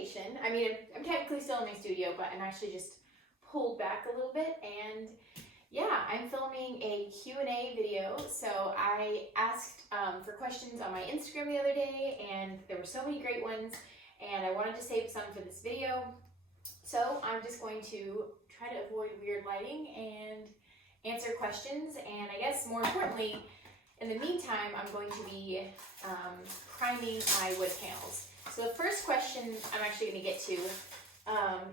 location. I mean, I'm technically still in my studio, but I'm actually just pulled back a little bit, and yeah, I'm filming a Q&A video. So I asked for questions on my Instagram the other day, and there were so many great ones, and I wanted to save some for this video. So I'm just going to try to avoid weird lighting and answer questions, and I guess more importantly, in the meantime, I'm going to be priming my wood panels. So the first question I'm actually going to get to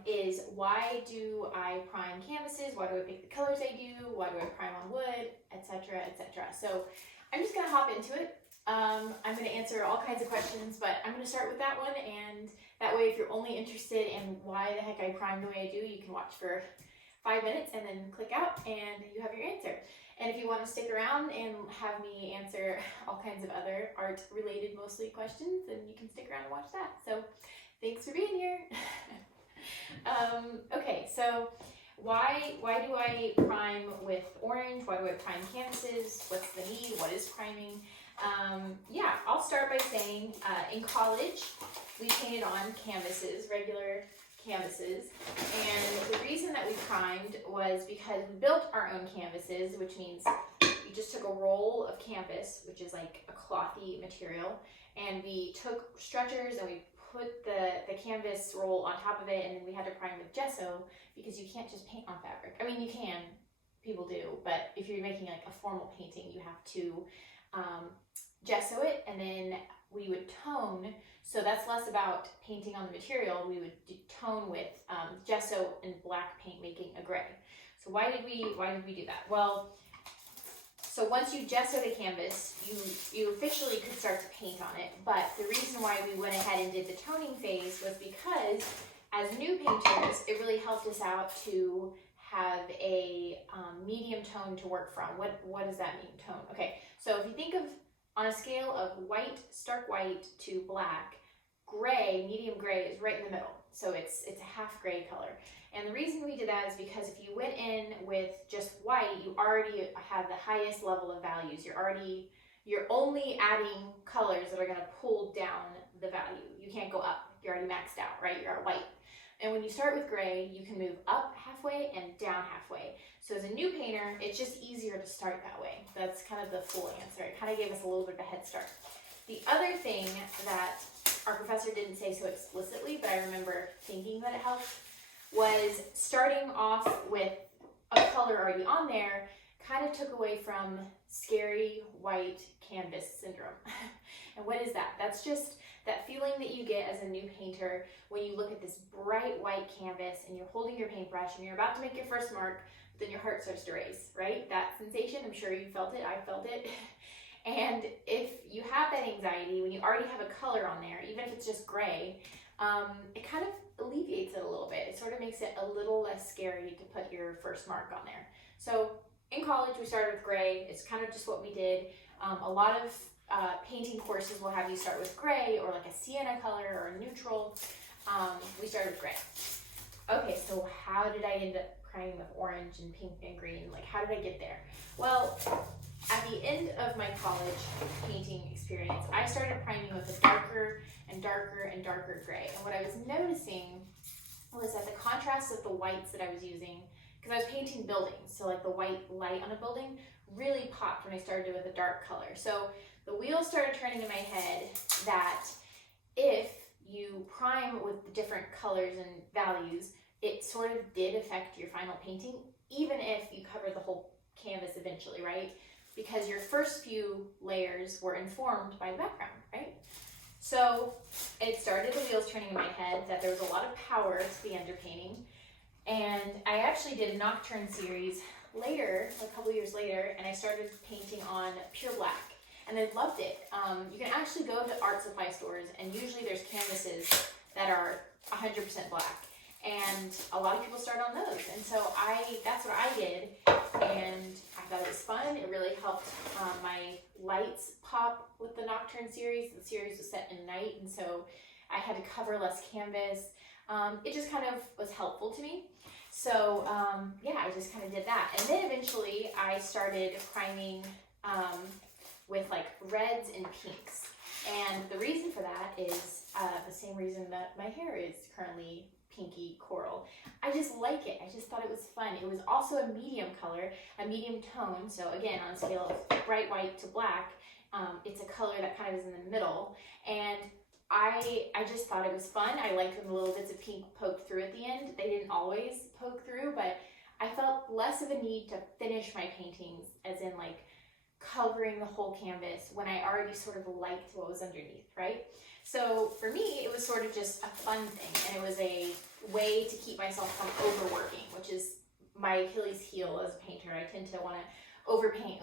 is, why do I prime canvases? Why do I pick the colors I do? Why do I prime on wood, etc., etc.? So I'm just going to hop into it. I'm going to answer all kinds of questions, but I'm going to start with that one, and that way if you're only interested in why the heck I prime the way I do, you can watch for 5 minutes and then click out and you have your answer. And if you want to stick around and have me answer all kinds of other art related mostly questions, then you can stick around and watch that. So thanks for being here. Okay, so why do I prime with orange? Why do I prime canvases? What's the need? What is priming? Yeah, I'll start by saying in college we painted on canvases, regular canvases, and the reason that we primed was because we built our own canvases, which means we just took a roll of canvas, which is like a clothy material, and we took stretchers and we put the canvas roll on top of it, and then we had to prime with gesso because you can't just paint on fabric. I mean, you can, people do, but if you're making like a formal painting, you have to gesso it, and then we would tone. So that's less about painting on the material. We would tone with gesso and black paint, making a gray. So why did we do that? Well, so once you gesso the canvas, you officially could start to paint on it. But the reason why we went ahead and did the toning phase was because as new painters, it really helped us out to have a medium tone to work from. What does that mean, tone? Okay, so if you think of on a scale of white, stark white, to black, gray, medium gray is right in the middle. So it's a half gray color. And the reason we did that is because if you went in with just white, you already have the highest level of values. You're only adding colors that are going to pull down the value. You can't go up. You're already maxed out, right? You're at white. And when you start with gray, you can move up halfway and down halfway. So as a new painter, it's just easier to start that way. That's kind of the full answer. It kind of gave us a little bit of a head start. The other thing that our professor didn't say so explicitly, but I remember thinking that it helped, was starting off with a color already on there kind of took away from scary white canvas syndrome. And what is that? That's just that feeling that you get as a new painter when you look at this bright white canvas and you're holding your paintbrush and you're about to make your first mark, but then your heart starts to race, right? That sensation, I'm sure you felt it, I felt it. And if you have that anxiety, when you already have a color on there, even if it's just gray, it kind of alleviates it a little bit. It sort of makes it a little less scary to put your first mark on there. So in college, we started with gray. It's kind of just what we did. A lot of painting courses will have you start with gray or like a sienna color or a neutral. We started with gray. Okay, so how did I end up priming with orange and pink and green? Like, how did I get there? Well, at the end of my college painting experience, I started priming with a darker and darker and darker gray. And what I was noticing was that the contrast of the whites that I was using, because I was painting buildings, so like the white light on a building really popped when I started with a dark color. So the wheels started turning in my head that if you prime with the different colors and values, it sort of did affect your final painting, even if you covered the whole canvas eventually, right? Because your first few layers were informed by the background, right? So it started the wheels turning in my head that there was a lot of power to the underpainting. And I actually did a Nocturne series later, a couple years later, and I started painting on pure black. And I loved it. You can actually go to art supply stores, and usually there's canvases that are 100% black. And a lot of people start on those. And so that's what I did. And I thought it was fun. It really helped my lights pop with the Nocturne series. The series was set in night, and so I had to cover less canvas. It just kind of was helpful to me. So yeah, I just kind of did that. And then eventually I started priming with like reds and pinks. And the reason for that is the same reason that my hair is currently pinky coral. I just like it. I just thought it was fun. It was also a medium color, a medium tone. So again, on a scale of bright white to black, it's a color that kind of is in the middle. And I just thought it was fun. I liked when the little bits of pink poked through at the end. They didn't always poke through, but I felt less of a need to finish my paintings, as in like covering the whole canvas, when I already sort of liked what was underneath, right? So for me, it was sort of just a fun thing, and it was a way to keep myself from overworking, which is my Achilles heel as a painter. I tend to want to overpaint.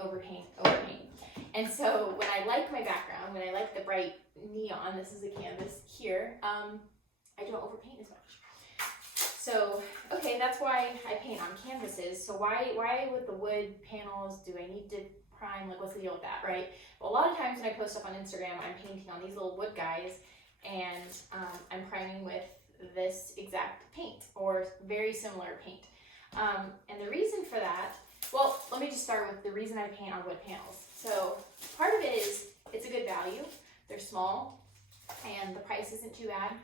And so when I like my background, when I like the bright neon, this is a canvas here, I don't overpaint as much. So, okay, that's why I paint on canvases. So why with the wood panels do I need to prime? Like, what's the deal with that, right? Well, a lot of times when I post up on Instagram, I'm painting on these little wood guys, and I'm priming with this exact paint or very similar paint. And the reason for that, well, let me just start with the reason I paint on wood panels. So part of it is it's a good value. They're small and the price isn't too bad.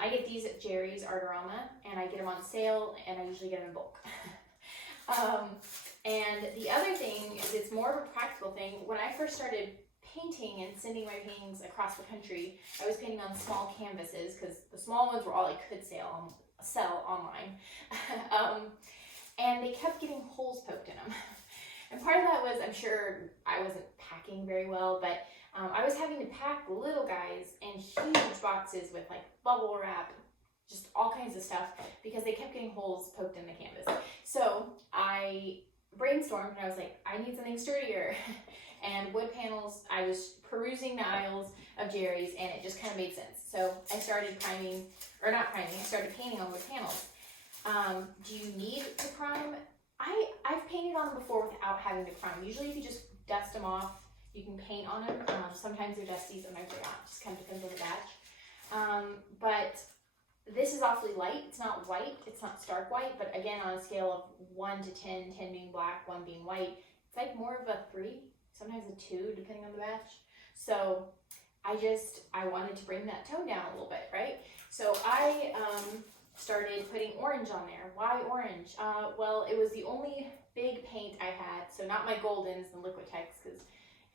I get these at Jerry's Artarama, and I get them on sale, and I usually get them in bulk. And the other thing is it's more of a practical thing. When I first started painting and sending my paintings across the country, I was painting on small canvases because the small ones were all I could sell online. And they kept getting holes poked in them. And part of that was, I'm sure I wasn't packing very well, but I was having to pack little guys in huge boxes with like bubble wrap, just all kinds of stuff, because they kept getting holes poked in the canvas. So I brainstormed and I was like, I need something sturdier. And wood panels, I was perusing the aisles of Jerry's, and it just kind of made sense. So I started I started painting on wood panels. Do you need to prime? I've painted on them before without having to prime. Usually if you just dust them off, you can paint on them. Sometimes they're dusty, sometimes they're not. Just kind of depends on the batch. But this is awfully light. It's not white. It's not stark white. But again, on a scale of 1 to 10, 10 being black, 1 being white, it's like more of a 3, sometimes a 2, depending on the batch. So I wanted to bring that tone down a little bit, right? So I started putting orange on there. Why orange? Well, it was the only big paint I had. So not my Goldens and Liquitex, because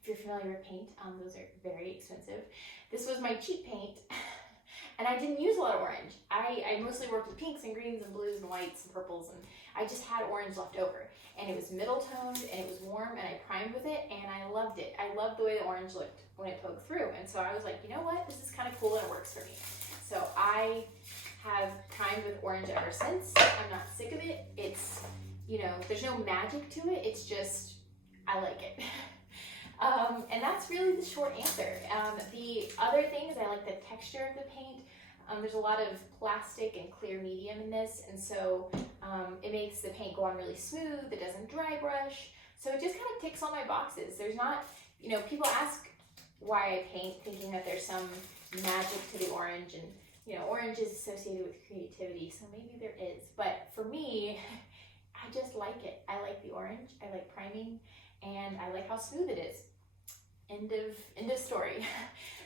if you're familiar with paint, those are very expensive. This was my cheap paint, and I didn't use a lot of orange. I mostly worked with pinks and greens and blues and whites and purples, and I just had orange left over. And it was middle toned, and it was warm, and I primed with it, and I loved it. I loved the way the orange looked when it poked through, and so I was like, you know what, this is kind of cool and it works for me. So I have primed with orange ever since. I'm not sick of it. It's, there's no magic to it. It's just, I like it. And that's really the short answer. The other thing is I like the texture of the paint. There's a lot of plastic and clear medium in this, and so it makes the paint go on really smooth. It doesn't dry brush. So it just kind of ticks all my boxes. There's not, people ask why I paint thinking that there's some magic to the orange, and orange is associated with creativity, so maybe there is. But for me, I just like it. I like the orange, I like priming, and I like how smooth it is. End of story.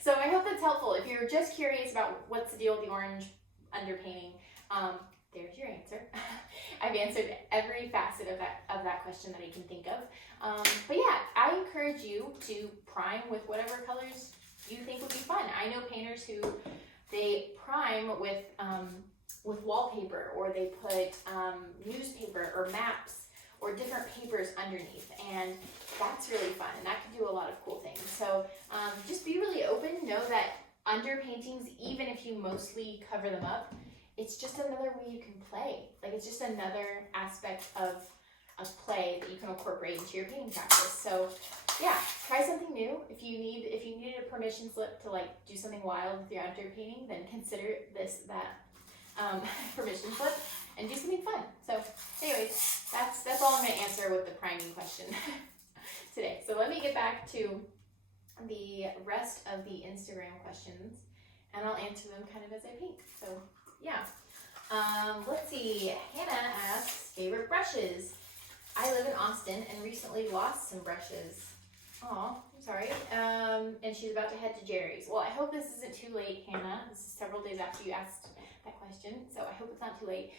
So I hope that's helpful. If you're just curious about what's the deal with the orange underpainting, there's your answer. I've answered every facet of that question that I can think of. But yeah, I encourage you to prime with whatever colors you think would be fun. I know painters who they prime with wallpaper, or they put newspaper or maps or different papers underneath, and that's really fun, and that can do a lot of cool things. So just be really open. Know that underpaintings, even if you mostly cover them up, it's just another way you can play. Like, it's just another aspect of play that you can incorporate into your painting practice. So yeah, try something new. If you needed a permission slip to like do something wild with your underpainting, then consider that permission slip and do something fun. So anyways, that's all I'm going to answer with the priming question today. So let me get back to the rest of the Instagram questions, and I'll answer them kind of as I paint. So yeah, let's see. Hannah asks, favorite brushes. I live in Austin and recently lost some brushes. Oh, I'm sorry. And she's about to head to Jerry's. Well, I hope this isn't too late, Hannah. This is several days after you asked that question, so I hope it's not too late.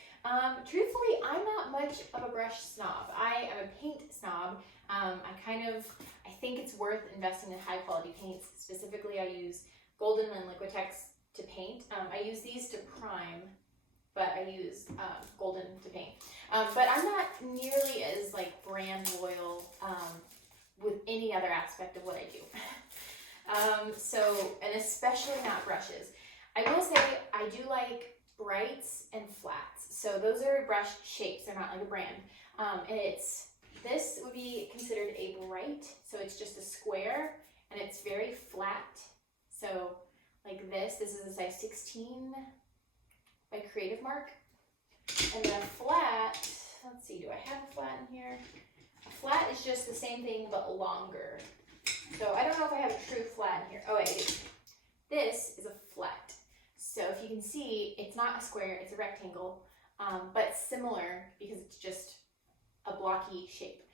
Truthfully, I'm not much of a brush snob. I am a paint snob. I think it's worth investing in high quality paints. Specifically, I use Golden and Liquitex to paint. I use these to prime, but I use Golden to paint. But I'm not nearly as like brand loyal with any other aspect of what I do. And especially not brushes. I will say I do like brights and flats. So those are brush shapes, they're not like a brand. This would be considered a bright, so it's just a square and it's very flat. So like this is a size 16 by Creative Mark. And then a flat, let's see, do I have a flat in here? A flat is just the same thing but longer. So I don't know if I have a true flat in here. Oh, I do. This is a flat. So if you can see, it's not a square, it's a rectangle, but similar because it's just a blocky shape.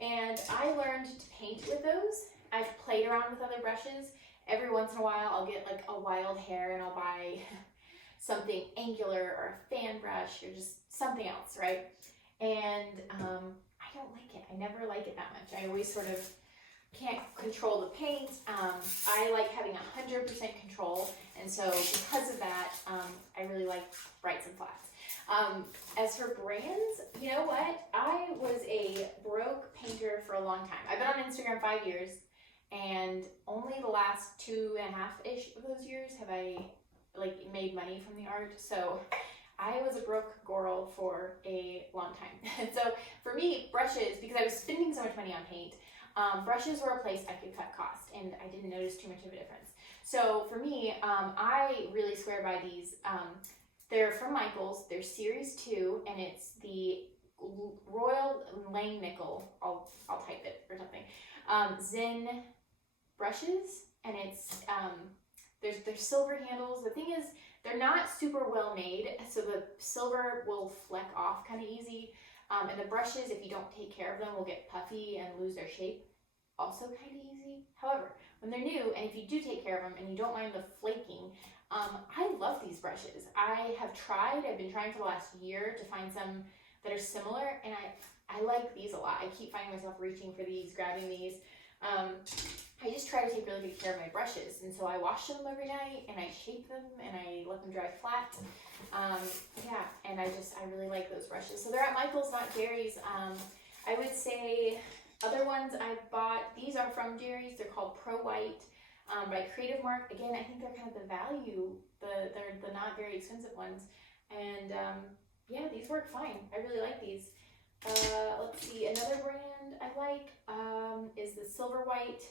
And I learned to paint with those. I've played around with other brushes. Every once in a while, I'll get like a wild hair and I'll buy something angular or a fan brush or just something else, right? And I don't like it. I never like it that much. I always sort of can't control the paint. I like having 100% control, and so because of that, I really like brights and flats. As for brands, you know what? I was a broke painter for a long time. I've been on Instagram 5 years, and only the last 2.5-ish of those years have I like made money from the art. So I was a broke girl for a long time. And so for me, brushes, because I was spending so much money on paint, brushes were a place I could cut cost, and I didn't notice too much of a difference. So for me, I really swear by these. They're from Michaels. They're Series 2, and it's the Royal Langnickel. I'll type it or something. Zen brushes, and it's there's silver handles. The thing is, they're not super well made, so the silver will fleck off kind of easy. And the brushes, if you don't take care of them, will get puffy and lose their shape. Also kind of easy. However, when they're new, and if you do take care of them and you don't mind the flaking, I love these brushes. I've been trying for the last year to find some that are similar, and I like these a lot. I keep finding myself reaching for these, grabbing these. I just try to take really good care of my brushes, and so I wash them every night, and I shape them, and I let them dry flat. And I really like those brushes. So they're at Michael's, not Jerry's. I would say other ones I've bought, these are from Jerry's. They're called Pro White by Creative Mark. Again, I think they're kind of the value, they're the not very expensive ones. And these work fine. I really like these. Let's see, another brand I like is the Silver White.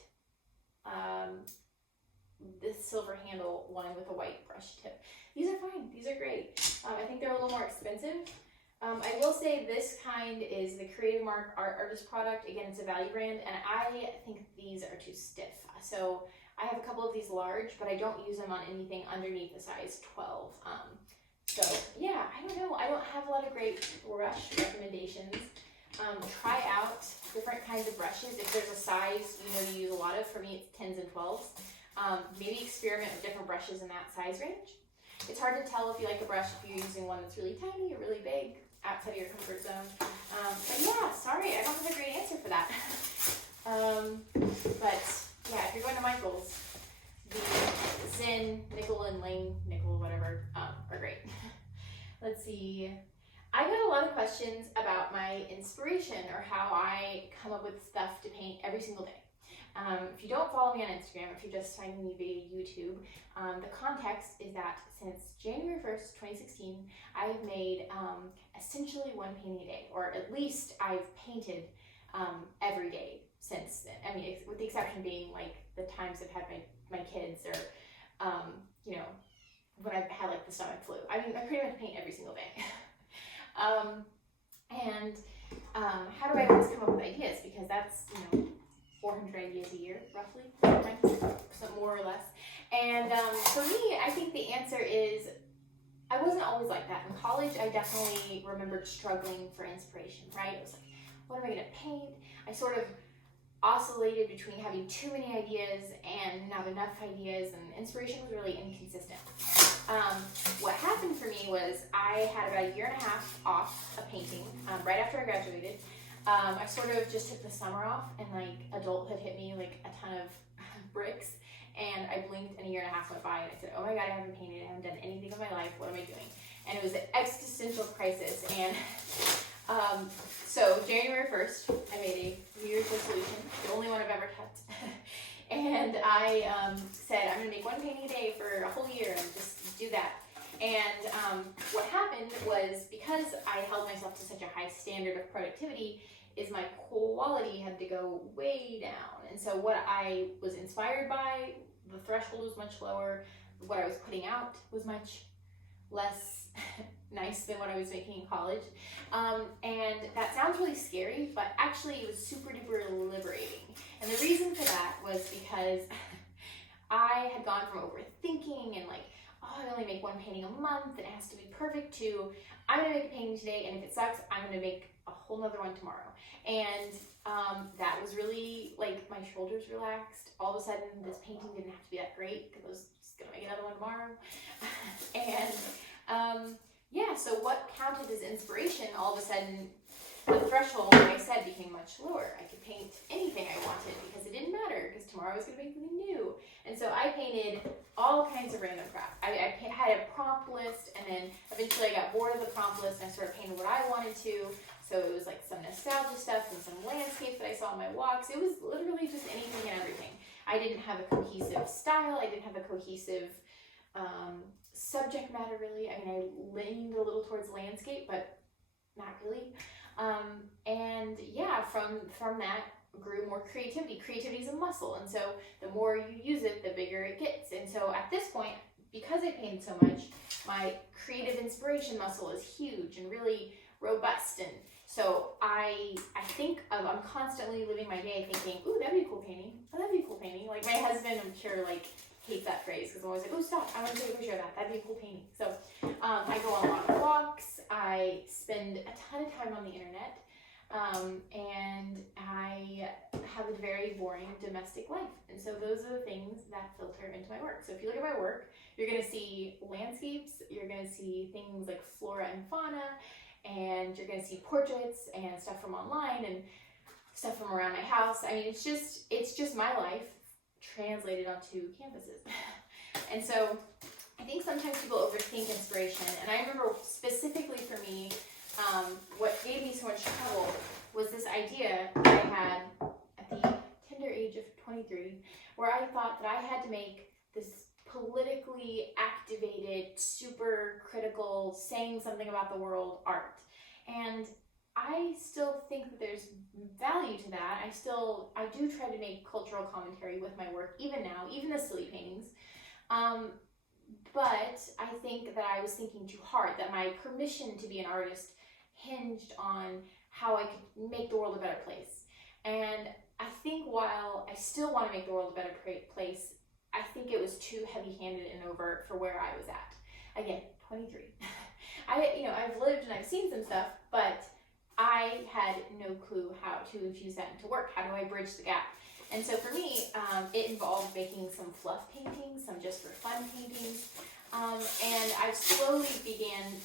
This silver handle one with a white brush tip. These are fine. These are great. I think they're a little more expensive. I will say this kind is the Creative Mark Artist product. Again, it's a value brand, and I think these are too stiff. So I have a couple of these large, but I don't use them on anything underneath a size 12. I don't know. I don't have a lot of great brush recommendations. Try out different kinds of brushes. If there's a size you use a lot of, for me it's 10s and 12s. Maybe experiment with different brushes in that size range. It's hard to tell if you like a brush if you're using one that's really tiny or really big, outside of your comfort zone. Sorry, I don't have a great answer for that. If you're going to Michael's, the Zen, Nickel, and Lane, Nickel, whatever, are great. Let's see. I got a lot of questions about my inspiration or how I come up with stuff to paint every single day. If you don't follow me on Instagram, if you're just finding me via YouTube, the context is that since January 1st, 2016, I've made essentially one painting a day, or at least I've painted every day since then. I mean, with the exception being like the times I've had my kids, or when I've had like the stomach flu. I mean, I pretty much paint every single day. How do I always come up with ideas? Because that's 400 ideas a year, roughly, some more or less. And for me, I think the answer is I wasn't always like that. In college, I definitely remembered struggling for inspiration, right? It was like, what am I going to paint? I sort of oscillated between having too many ideas and not enough ideas, and inspiration was really inconsistent. What happened for me was I had about a year and a half off of painting right after I graduated. I sort of just took the summer off, and like adulthood hit me like a ton of bricks, and I blinked and a year and a half went by, and I said, oh my God, I haven't painted, I haven't done anything in my life, what am I doing? And it was an existential crisis. And so January 1st, I made a New Year's resolution, the only one I've ever kept. And I said, I'm gonna make one painting a day for a whole year and just do that. And what happened was, because I held myself to such a high standard of productivity, is my quality had to go way down. And so what I was inspired by, the threshold was much lower. What I was putting out was much less nice than what I was making in college. And that sounds really scary, but actually it was super duper liberating. And the reason for that was because I had gone from overthinking and like, oh, I only make one painting a month and it has to be perfect, to I'm gonna make a painting today, and if it sucks, I'm gonna make a whole nother one tomorrow. And that was really like, my shoulders relaxed. All of a sudden, this painting didn't have to be that great because I was just gonna make another one tomorrow. And yeah, so what counted as inspiration, all of a sudden, the threshold, like I said, became much lower. I could paint anything I wanted because it didn't matter, because tomorrow I was going to make something new. And so I painted all kinds of random crap. I had a prompt list, and then eventually I got bored of the prompt list and I started painting what I wanted to. So it was like some nostalgia stuff and some landscapes that I saw on my walks. It was literally just anything and everything. I didn't have a cohesive style. I didn't have a cohesive subject matter, really. I mean, I leaned a little towards landscape, but not really. And yeah, from that grew more creativity. Creativity is a muscle, and so the more you use it, the bigger it gets. And so at this point, because I painted so much, my creative inspiration muscle is huge and really robust. And so I think I'm constantly living my day thinking, ooh, that'd be a cool painting. Oh, that'd be a cool painting. Like my husband, I'm sure, like hates that phrase, because I'm always like, oh, stop, I want to take a picture of that. That'd be a cool painting. So I go on a lot of walks. I spend a ton of time on the internet. And I have a very boring domestic life. And so those are the things that filter into my work. So if you look at my work, you're going to see landscapes, you're going to see things like flora and fauna, and you're going to see portraits and stuff from online and stuff from around my house. I mean, it's just my life translated onto canvases. And so I think sometimes people overthink inspiration. And I remember specifically for me, what gave me so much trouble was this idea that I had at the tender age of 23, where I thought that I had to make this politically activated, super critical, saying something about the world art. And I still think that there's value to that. I do try to make cultural commentary with my work, even now, even the silly paintings. But I think that I was thinking too hard, that my permission to be an artist hinged on how I could make the world a better place. And I think while I still want to make the world a better place, I think it was too heavy-handed and overt for where I was at. Again, 23. I've lived and I've seen some stuff, but I had no clue how to infuse that into work. How do I bridge the gap? And so for me, it involved making some fluff paintings, some just for fun paintings. And I've slowly began,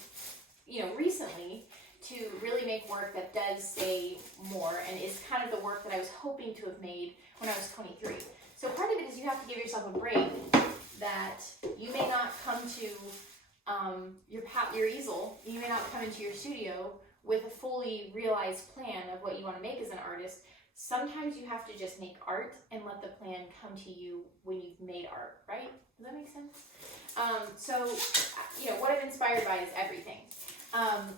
recently, to really make work that does say more and is kind of the work that I was hoping to have made when I was 23. So part of it is you have to give yourself a break, that you may not come to your easel, you may not come into your studio with a fully realized plan of what you want to make as an artist. Sometimes you have to just make art and let the plan come to you when you've made art, right? Does that make sense? What I'm inspired by is everything.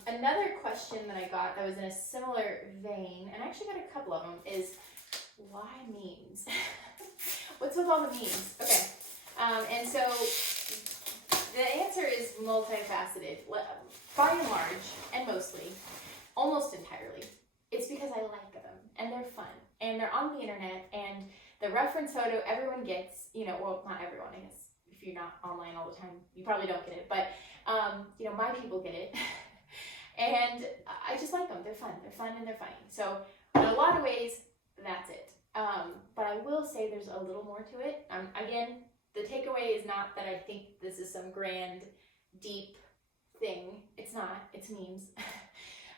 Another question that I got that was in a similar vein, and I actually got a couple of them, is why memes? What's with all the memes? Okay. And so the answer is multifaceted. By and large, and mostly, almost entirely, it's because I like them, and they're fun, and they're on the internet, and the reference photo everyone gets, well, not everyone, I guess. If you're not online all the time, you probably don't get it, but, my people get it. And I just like them. They're fun, and they're funny. So in a lot of ways, that's it. But I will say there's a little more to it. Again, the takeaway is not that I think this is some grand, deep thing. It's not. It's memes.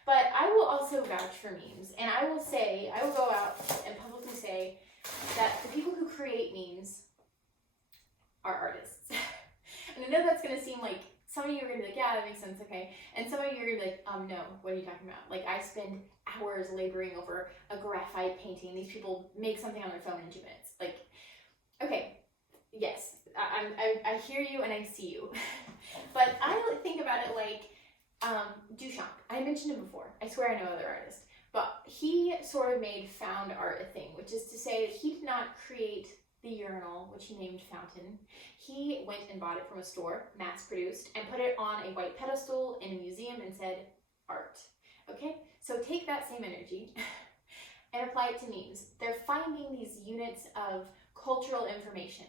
But I will also vouch for memes. And I will go out and publicly say that the people who create memes are artists. And I know that's going to seem like, some of you are going to be like, yeah, that makes sense, okay. And some of you are going to be like, no, what are you talking about? Like, I spend hours laboring over a graphite painting. These people make something on their phone in 2 minutes. Like, okay, yes, I hear you and I see you. But I think about it like Duchamp. I mentioned him before. I swear I know other artists. But he sort of made found art a thing, which is to say that he did not create the urinal, which he named Fountain. He went and bought it from a store, mass-produced, and put it on a white pedestal in a museum and said, art. Okay? So take that same energy and apply it to memes. They're finding these units of cultural information.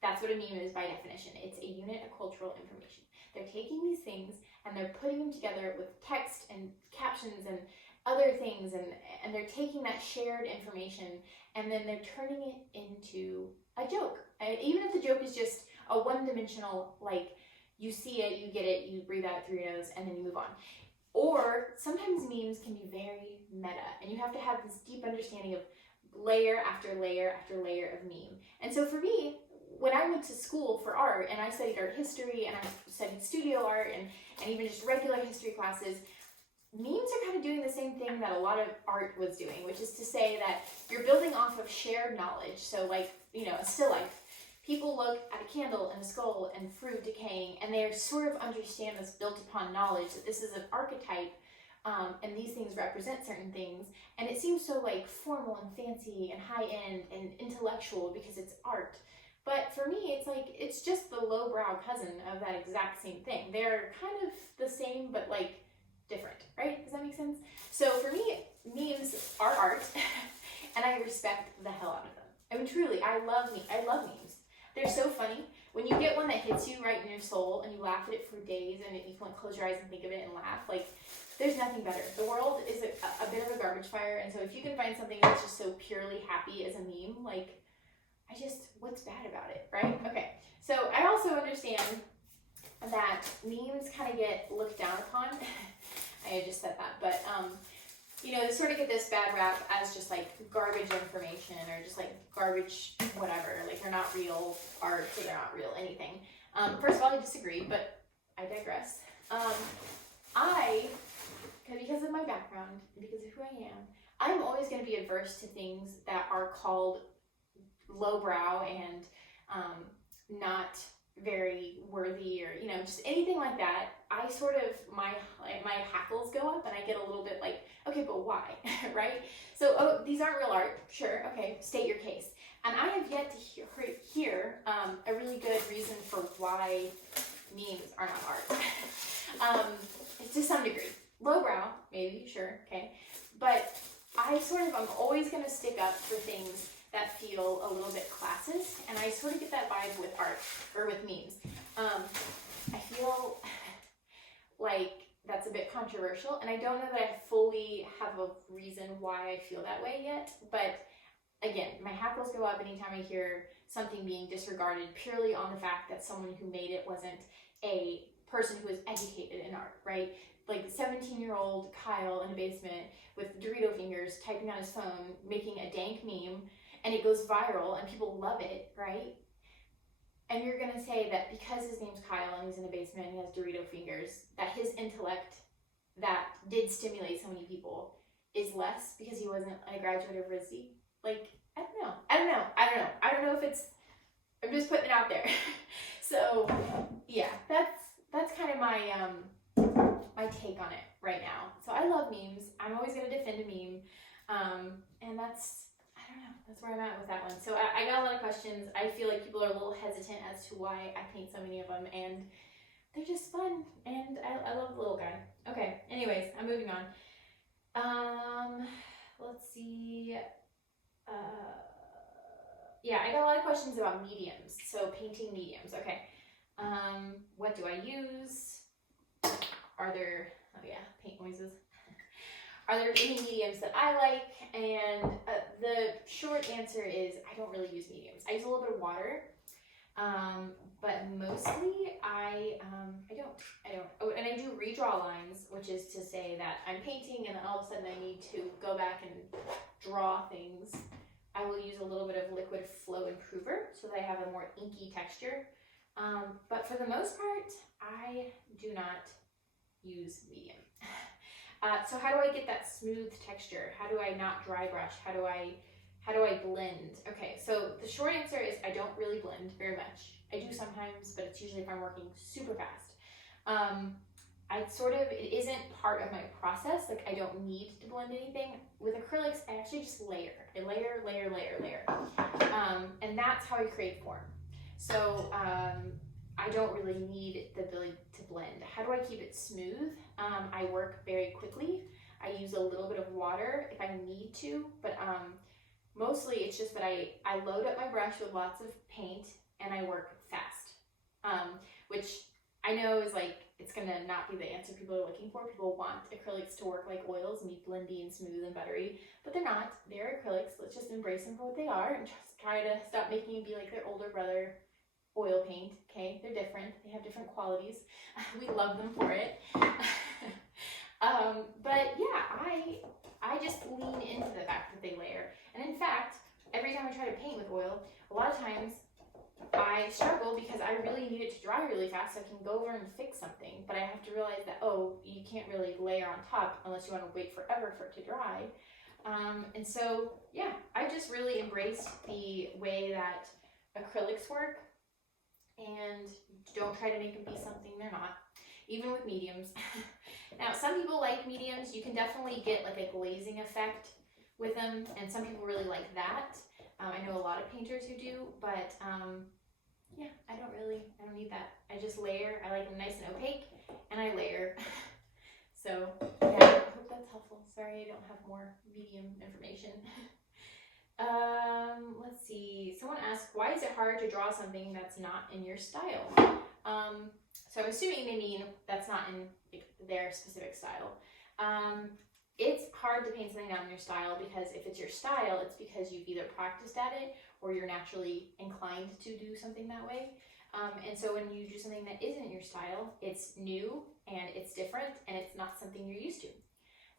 That's what a meme is by definition. It's a unit of cultural information. They're taking these things and they're putting them together with text and captions and other things, and they're taking that shared information and then they're turning it into a joke. Even if the joke is just a one-dimensional, like, you see it, you get it, you breathe out through your nose, and then you move on. Or sometimes memes can be very meta, and you have to have this deep understanding of layer after layer after layer of meme. And so for me, when I went to school for art, and I studied art history, and I studied studio art, and even just regular history classes, memes are kind of doing the same thing that a lot of art was doing, which is to say that you're building off of shared knowledge. So like, a still life. People look at a candle and a skull and fruit decaying, and they sort of understand this built upon knowledge that this is an archetype, and these things represent certain things. And it seems so like formal and fancy and high-end and intellectual because it's art. But for me, it's like, it's just the lowbrow cousin of that exact same thing. They're kind of the same, but like different, right? Does that make sense? So for me, memes are art, and I respect the hell out of them. I mean, truly, I love memes. They're so funny. When you get one that hits you right in your soul, and you laugh at it for days, and you can close your eyes and think of it and laugh, like, there's nothing better. The world is a bit of a garbage fire, and so if you can find something that's just so purely happy as a meme, like, what's bad about it, right? Okay, so I also understand that memes kind of get looked down upon. I just said that, but they sort of get this bad rap as just like garbage information or just like garbage whatever. Like, they're not real art, or they're not real anything. First of all, I disagree, but I digress. Because of my background, because of who I am, I'm always going to be adverse to things that are called lowbrow and not very worthy, or just anything like that. I sort of, my hackles go up and I get a little bit like, okay, but why? Right? So, these aren't real art. Sure, okay, state your case. And I have yet to hear a really good reason for why memes are not art. To some degree. Lowbrow, maybe, sure, okay. But I'm always going to stick up for things that feel a little bit classist, and I sort of get that vibe with art, or with memes. I feel like that's a bit controversial, and I don't know that I fully have a reason why I feel that way yet, but again, my hackles go up anytime I hear something being disregarded purely on the fact that someone who made it wasn't a person who was educated in art, right? Like 17-year-old Kyle in a basement with Dorito fingers typing on his phone, making a dank meme, and it goes viral and people love it, right? And you're gonna say that because his name's Kyle and he's in a basement and he has Dorito fingers, that his intellect that did stimulate so many people is less because he wasn't a graduate of RISD? Like, I don't know if it's, I'm just putting it out there. So yeah, that's kind of my my take on it right now. So I love memes. I'm always gonna defend a meme. And that's where I'm at with that one. So I got a lot of questions. I feel like people are a little hesitant as to why I paint so many of them, and they're just fun, and I love the little guy. Okay, anyways, I'm moving on. Let's see. Yeah, I got a lot of questions about mediums. So painting mediums. Okay. What do I use? Are there, paint noises. Are there any mediums that I like? And the short answer is I don't really use mediums. I use a little bit of water, but mostly I don't. Oh, and I do redraw lines, which is to say that I'm painting and then all of a sudden I need to go back and draw things. I will use a little bit of liquid flow improver so that I have a more inky texture. But for the most part, I do not use medium. So how do I get that smooth texture? How do I not dry brush? How do I blend? Okay, so the short answer is I don't really blend very much. I do sometimes, but it's usually if I'm working super fast. It isn't part of my process. Like I don't need to blend anything. With acrylics, I actually just layer. I layer. And that's how I create form. So I don't really need the ability to blend. How do I keep it smooth? I work very quickly. I use a little bit of water if I need to, but mostly it's just that I load up my brush with lots of paint and I work fast, which I know is like, it's gonna not be the answer people are looking for. People want acrylics to work like oils and be blendy and smooth and buttery, but they're not. They're acrylics. Let's just embrace them for what they are and just try to stop making them be like their older brother oil paint. Okay, they're different. They have different qualities. We love them for it. But yeah, I just lean into the fact that they layer. And in fact, every time I try to paint with oil, a lot of times I struggle because I really need it to dry really fast so I can go over and fix something. But I have to realize that, oh, you can't really layer on top unless you want to wait forever for it to dry. And so, yeah, I just really embraced the way that acrylics work and don't try to make them be something they're not, even with mediums. Now, some people like mediums. You can definitely get like a glazing effect with them, and some people really like that. I know a lot of painters who do, but yeah, I don't need that. I just layer. I like them nice and opaque, and I layer. So yeah, I hope that's helpful. Sorry I don't have more medium information. Let's see. Someone asked, why is it hard to draw something that's not in your style? So I'm assuming they mean that's not in their specific style. It's hard to paint something not in your style because if it's your style, it's because you've either practiced at it or you're naturally inclined to do something that way. And so when you do something that isn't your style, it's new and it's different and it's not something you're used to.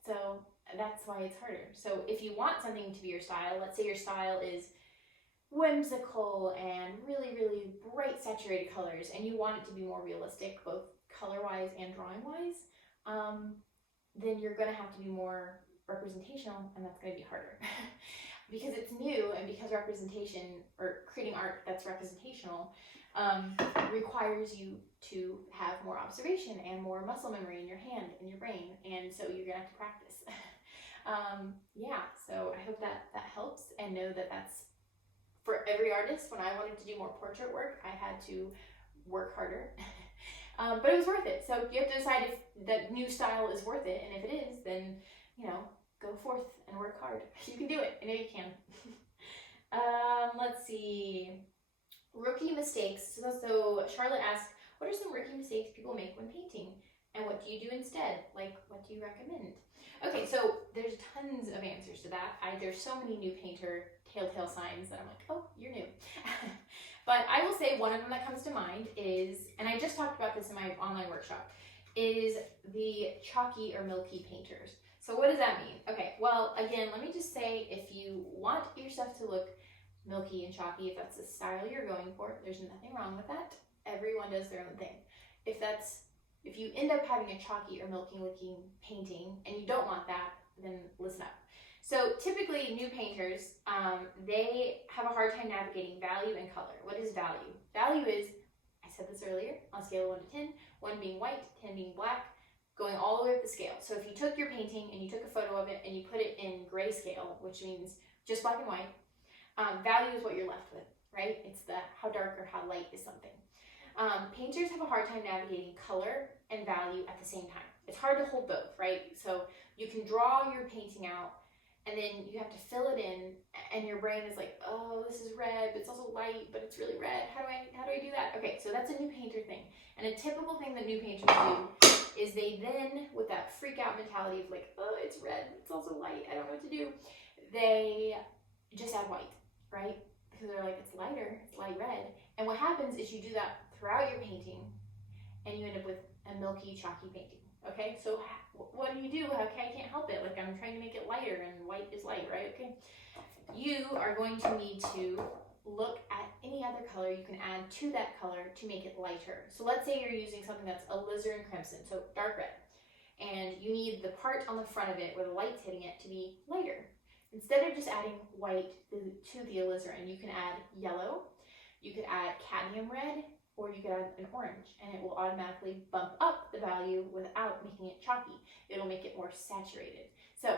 So that's why it's harder. So if you want something to be your style, let's say your style is whimsical and really, really bright saturated colors and you want it to be more realistic, both color-wise and drawing-wise, then you're going to have to be more representational, and that's going to be harder. Because it's new and because representation, or creating art that's representational, requires you to have more observation and more muscle memory in your hand and your brain, and so you're going to have to practice. Yeah, so I hope that helps, and know that that's for every artist. When I wanted to do more portrait work, I had to work harder. But it was worth it. So you have to decide if that new style is worth it, and if it is, then, you know, go forth and work hard. You can do it. I know you can. Let's see. Rookie mistakes. So Charlotte asked, what are some rookie mistakes people make when painting? And what do you do instead? Like, what do you recommend? Okay, so there's tons of answers to that. There's so many new painter telltale signs that I'm like, oh, you're new. But I will say one of them that comes to mind is, and I just talked about this in my online workshop, is the chalky or milky painters. So what does that mean? Okay, well, again, let me just say, if you want your stuff to look milky and chalky, if that's the style you're going for, there's nothing wrong with that. Everyone does their own thing. If you end up having a chalky or milky looking painting and you don't want that, then listen up. So typically new painters, they have a hard time navigating value and color. What is value? Value is, I said this earlier, on a scale of 1 to 10, 1 being white, 10 being black, going all the way up the scale. So if you took your painting and you took a photo of it and you put it in grayscale, which means just black and white, value is what you're left with, right? It's the how dark or how light is something. Painters have a hard time navigating color and value at the same time. It's hard to hold both, right? So you can draw your painting out and then you have to fill it in, and your brain is like, oh, this is red, but it's also light, but it's really red. How do I do that? Okay, so that's a new painter thing. And a typical thing that new painters do is they then, with that freak out mentality of like, oh, it's red, it's also light, I don't know what to do, they just add white, right? Because they're like, it's lighter, it's light red. And what happens is you do that throughout your painting and you end up with a milky, chalky painting. Okay, so what do you do? Okay, I can't help it. Like, I'm trying to make it lighter, and white is light, right? Okay, you are going to need to look at any other color you can add to that color to make it lighter. So let's say you're using something that's alizarin crimson, so dark red, and you need the part on the front of it where the light's hitting it to be lighter. Instead of just adding white to the alizarin, you can add yellow, you could add cadmium red, or you could add an orange, and it will automatically bump up the value without making it chalky. It'll make it more saturated. So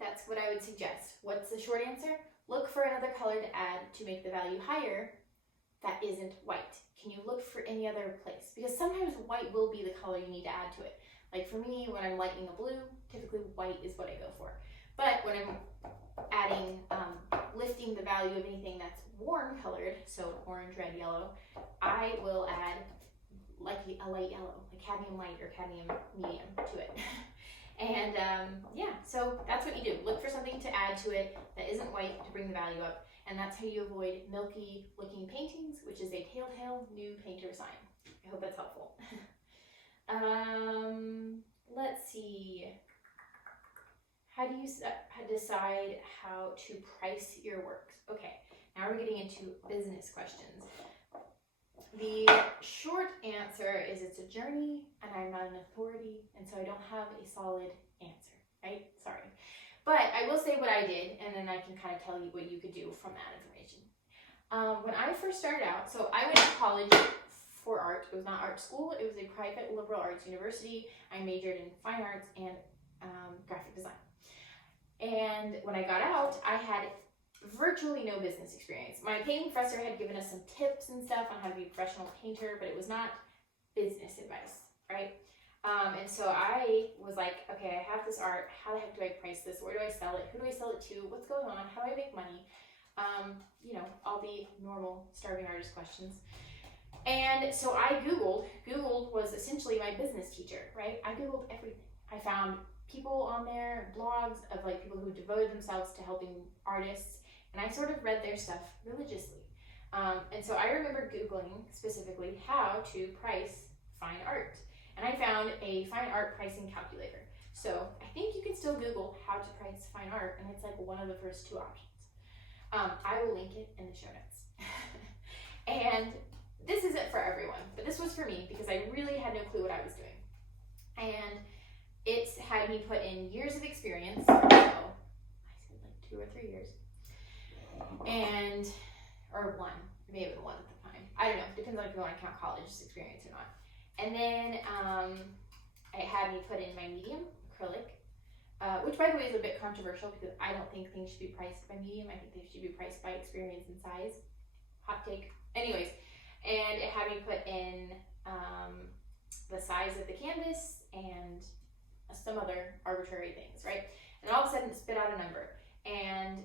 that's what I would suggest. What's the short answer? Look for another color to add to make the value higher that isn't white. Can you look for any other place? Because sometimes white will be the color you need to add to it. Like for me, when I'm lightening a blue, typically white is what I go for. But when I'm adding, lifting the value of anything that's warm colored, so orange, red, yellow, I will add like a light yellow, like cadmium light or cadmium medium to it. And yeah, so that's what you do. Look for something to add to it that isn't white to bring the value up. And that's how you avoid milky looking paintings, which is a telltale new painter sign. I hope that's helpful. Let's see. How do you decide how to price your works? Okay, now we're getting into business questions. The short answer is it's a journey and I'm not an authority, and so I don't have a solid answer, right? Sorry. But I will say what I did, and then I can kind of tell you what you could do from that information. When I first started out, so I went to college for art. It was not art school, it was a private liberal arts university. I majored in fine arts and graphic design. And when I got out, I had virtually no business experience. My painting professor had given us some tips and stuff on how to be a professional painter, but it was not business advice, right? And so I was like, okay, I have this art. How the heck do I price this? Where do I sell it? Who do I sell it to? What's going on? How do I make money? You know, all the normal starving artist questions. And so I Googled. Google was essentially my business teacher, right? I Googled everything. I found people on there, blogs of like people who devoted themselves to helping artists, and I sort of read their stuff religiously. And so I remember Googling specifically how to price fine art, and I found a fine art pricing calculator. So I think you can still Google how to price fine art, and it's like one of the first two options. I will link it in the show notes. And this isn't for everyone, but this was for me because I really had no clue what I was doing. And it's had me put in years of experience, so I said like 2 or 3 years, and, or 1, it may have been 1 at the time. I don't know, depends on if you want to count college experience or not. And then it had me put in my medium, acrylic, which by the way is a bit controversial because I don't think things should be priced by medium. I think they should be priced by experience and size. Hot take. Anyways, and it had me put in the size of the canvas and some other arbitrary things, right? And all of a sudden it spit out a number, and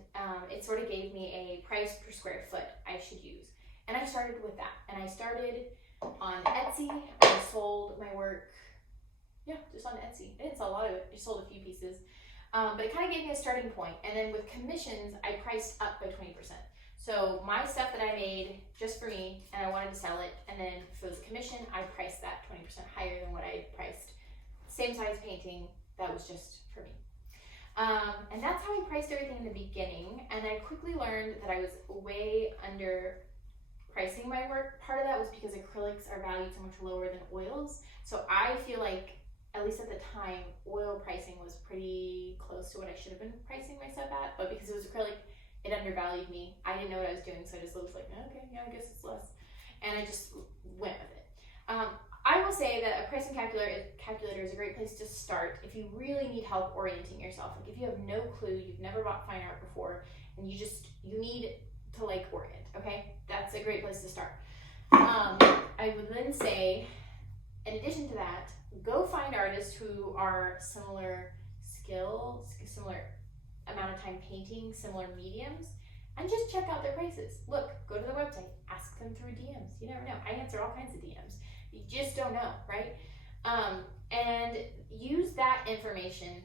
it sort of gave me a price per square foot I should use. And I started with that, and I started on Etsy. I sold my work, just on Etsy. I didn't sell a lot of it, I sold a few pieces, but it kind of gave me a starting point. And then with commissions, I priced up by 20%. So my stuff that I made just for me, and I wanted to sell it, and then if it was a commission, I priced that 20% higher than what I had priced. Same size painting, that was just for me. And that's how I priced everything in the beginning, and I quickly learned that I was way under pricing my work. Part of that was because acrylics are valued so much lower than oils, so I feel like, at least at the time, oil pricing was pretty close to what I should have been pricing my stuff at, but because it was acrylic, it undervalued me. I didn't know what I was doing, so I just was like, okay, yeah, I guess it's less, and I just went with it. I will say that a pricing calculator is a great place to start if you really need help orienting yourself. Like if you have no clue, you've never bought fine art before, and you need to like orient, okay? That's a great place to start. I would then say, in addition to that, go find artists who are similar skill, similar amount of time painting, similar mediums, and just check out their prices. Look, go to their website, ask them through DMs. You never know. I answer all kinds of DMs. You just don't know, right? And use that information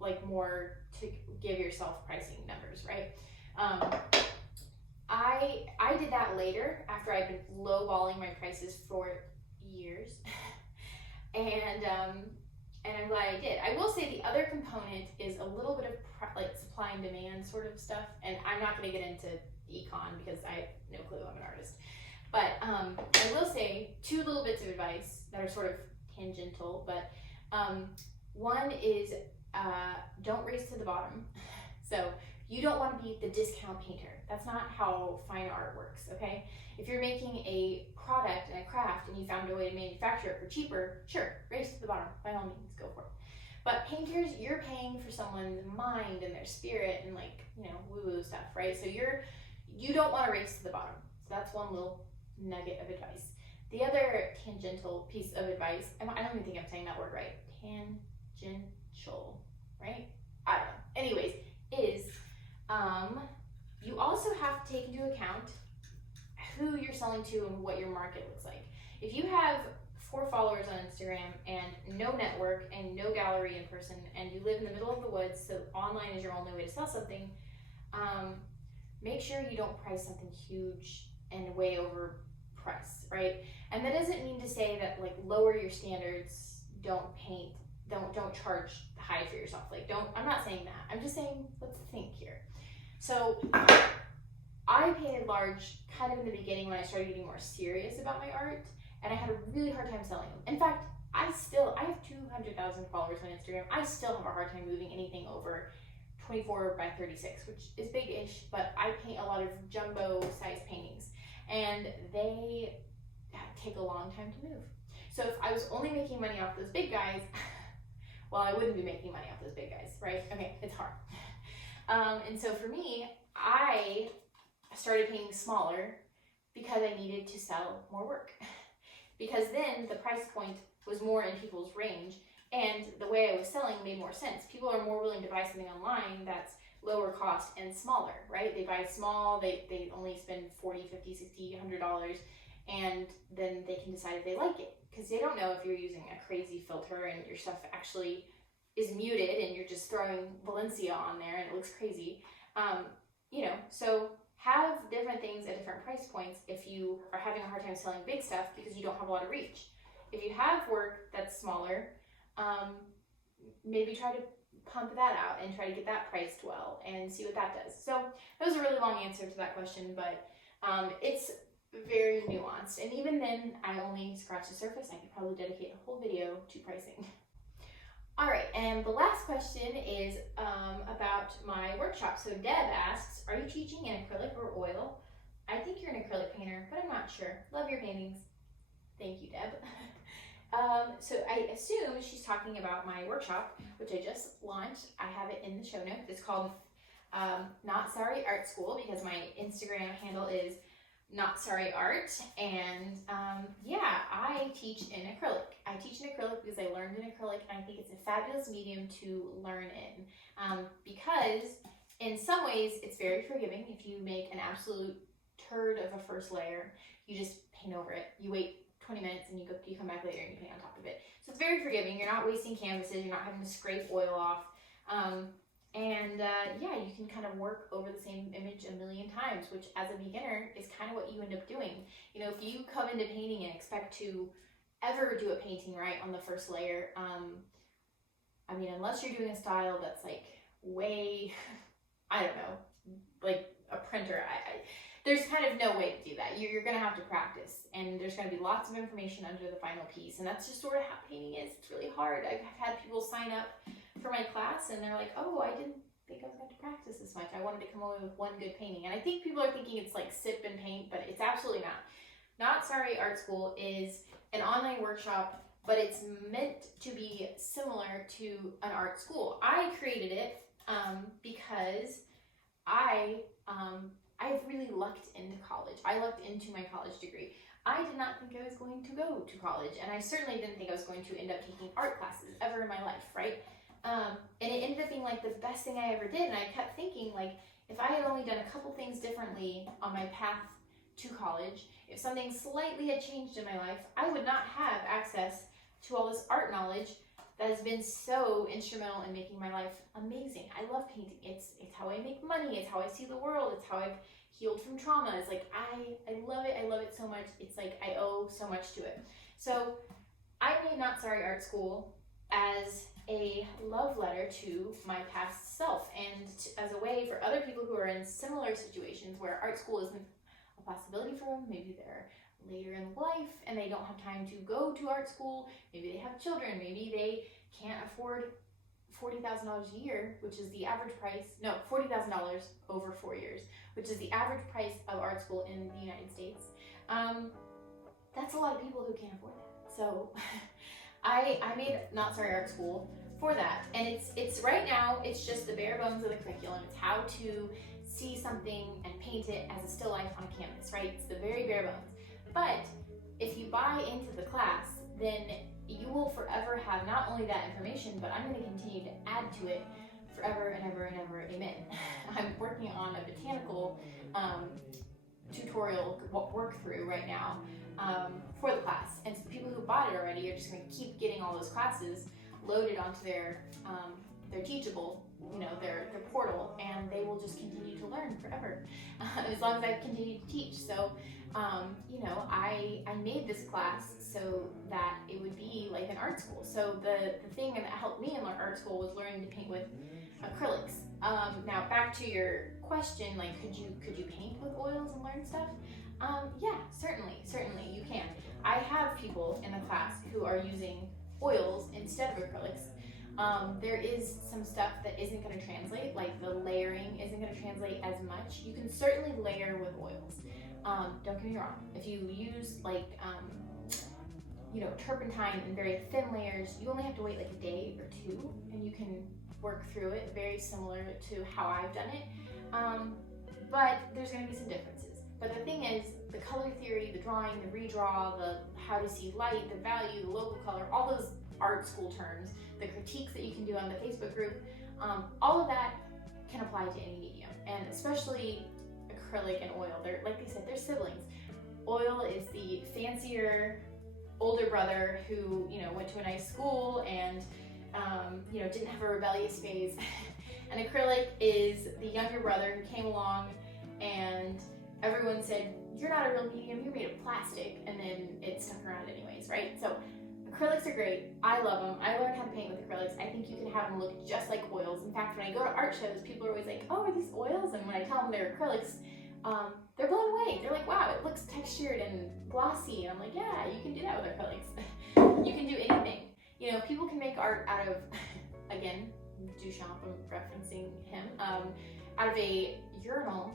like more to give yourself pricing numbers, right? I did that later after I'd been lowballing my prices for years, and I'm glad I did. I will say the other component is a little bit of like supply and demand sort of stuff, and I'm not going to get into econ because I have no clue. I'm an artist, but I will say 2 little bits of advice that are sort of tangential, but one is don't race to the bottom. So you don't want to be the discount painter. That's not how fine art works, okay? If you're making a product and a craft and you found a way to manufacture it for cheaper, sure, race to the bottom, by all means, go for it. But painters, you're paying for someone's mind and their spirit and like, you know, woo-woo stuff, right? So you don't want to race to the bottom. So that's one little nugget of advice. The other tangential piece of advice, I don't even think I'm saying that word right, tangential, right? I don't know. Anyways, is you also have to take into account who you're selling to and what your market looks like. If you have 4 followers on Instagram and no network and no gallery in person and you live in the middle of the woods, so online is your only way to sell something, make sure you don't price something huge and way over price, right? And that doesn't mean to say that like lower your standards, don't paint, don't charge high for yourself. Like I'm not saying that. I'm just saying let's think here. So I painted large kind of in the beginning when I started getting more serious about my art, and I had a really hard time selling them. In fact, I have 200,000 followers on Instagram. I still have a hard time moving anything over 24 by 36, which is big-ish, but I paint a lot of jumbo size paintings, and they take a long time to move. So if I was only making money off those big guys, well, I wouldn't be making money off those big guys, right? Okay, it's hard. And so for me, I started painting smaller because I needed to sell more work. Because then the price point was more in people's range, and the way I was selling made more sense. People are more willing to buy something online that's lower cost and smaller, right? They buy small, they only spend $40, $50, $60, $100, and then they can decide if they like it. Because they don't know if you're using a crazy filter and your stuff actually is muted and you're just throwing Valencia on there and it looks crazy. You know, so have different things at different price points if you are having a hard time selling big stuff because you don't have a lot of reach. If you have work that's smaller, maybe try to pump that out and try to get that priced well and see what that does. So that was a really long answer to that question, but it's very nuanced. And even then, I only scratched the surface. I could probably dedicate a whole video to pricing. All right, and the last question is about my workshop. So Deb asks, are you teaching in acrylic or oil? I think you're an acrylic painter, but I'm not sure. Love your paintings. Thank you, Deb. So I assume she's talking about my workshop, which I just launched. I have it in the show notes. It's called Not Sorry Art School because my Instagram handle is Not Sorry Art, and yeah, I teach in acrylic. I teach in acrylic because I learned in acrylic, and I think it's a fabulous medium to learn in because in some ways it's very forgiving. If you make an absolute turd of a first layer, you just paint over it. You wait 20 minutes and you come back later and you paint on top of it. So it's very forgiving. You're not wasting canvases. You're not having to scrape oil off. Yeah, you can kind of work over the same image a million times, which as a beginner is kind of what you end up doing. You know, if you come into painting and expect to ever do a painting right on the first layer, I mean, unless you're doing a style that's like way, I don't know, like a printer, there's kind of no way to do that. You're going to have to practice, and there's going to be lots of information under the final piece, and that's just sort of how painting is. It's really hard. I've had people sign up for my class, and they're like, oh, I didn't think I was going to practice this much. I wanted to come away with one good painting. And I think people are thinking it's like sip and paint, but it's absolutely not. Not Sorry Art School is an online workshop, but it's meant to be similar to an art school. I created it because I really lucked into college. I lucked into my college degree. I did not think I was going to go to college, and I certainly didn't think I was going to end up taking art classes ever in my life, right? And it ended up being like the best thing I ever did, and I kept thinking, like, if I had only done a couple things differently on my path to college, if something slightly had changed in my life, I would not have access to all this art knowledge that has been so instrumental in making my life amazing. I love painting. It's how I make money. It's how I see the world. It's how I've healed from trauma. It's like, I love it. I love it so much. It's like I owe so much to it. So I made Not Sorry Art School as a love letter to my past self, and as a way for other people who are in similar situations where art school isn't a possibility for them. Maybe they're later in life and they don't have time to go to art school. Maybe they have children. Maybe they can't afford $40,000 a year, which is the average price. No, $40,000 over 4 years, which is the average price of art school in the United States. That's a lot of people who can't afford that. So I made Not Sorry Art School for that, and it's right now it's just the bare bones of the curriculum. It's how to see something and paint it as a still life on a canvas, right? It's the very bare bones. But if you buy into the class, then you will forever have not only that information, but I'm going to continue to add to it forever and ever and ever. Amen. I'm working on a botanical tutorial work through right now for the class, and so the people who bought it already are just going to keep getting all those classes loaded onto their Teachable, their portal, and they will just continue to learn forever as long as I continue to teach. So I made this class so that it would be like an art school. So the thing that helped me in art school was learning to paint with acrylics. Now back to your question, like could you paint with oils and learn stuff? Yeah, certainly you can. I have people in the class who are using oils instead of acrylics. There is some stuff that isn't going to translate, like the layering isn't going to translate as much. You can certainly layer with oils. Don't get me wrong. If you use like, turpentine in very thin layers, you only have to wait like a day or two and you can work through it, very similar to how I've done it. But there's going to be some differences. But the thing is, the color theory, the drawing, the redraw, the how to see light, the value, the local color, all those art school terms, the critiques that you can do on the Facebook group, all of that can apply to any medium, and especially acrylic and oil. They're, like they said, they're siblings. Oil is the fancier older brother who went to a nice school and didn't have a rebellious phase, and acrylic is the younger brother who came along and everyone said, you're not a real medium, you're made of plastic, and then it stuck around anyways, right? So acrylics are great. I love them. I learned how to paint with acrylics. I think you can have them look just like oils. In fact, when I go to art shows, people are always like, oh, are these oils? And when I tell them they're acrylics, they're blown away. They're like, wow, it looks textured and glossy. And I'm like, yeah, you can do that with acrylics. You can do anything. People can make art out of, again, Duchamp, I'm referencing him, out of a urinal.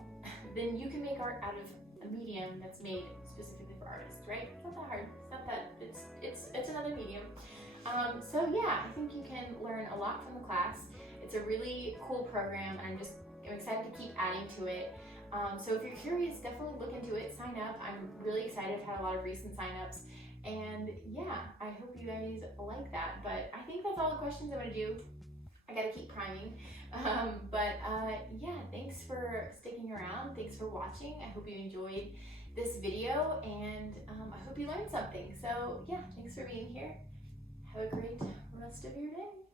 Then you can make art out of a medium that's made specifically for artists, right? It's not that hard. It's not that, it's another medium. So yeah, I think you can learn a lot from the class. It's a really cool program, and I'm excited to keep adding to it. So if you're curious, definitely look into it, sign up. I'm really excited. I've had a lot of recent signups, and yeah, I hope you guys like that. But I think that's all the questions I'm gonna do. I gotta keep priming. Yeah, thanks for sticking around. Thanks for watching. I hope you enjoyed this video, and I hope you learned something. So yeah, thanks for being here. Have a great rest of your day.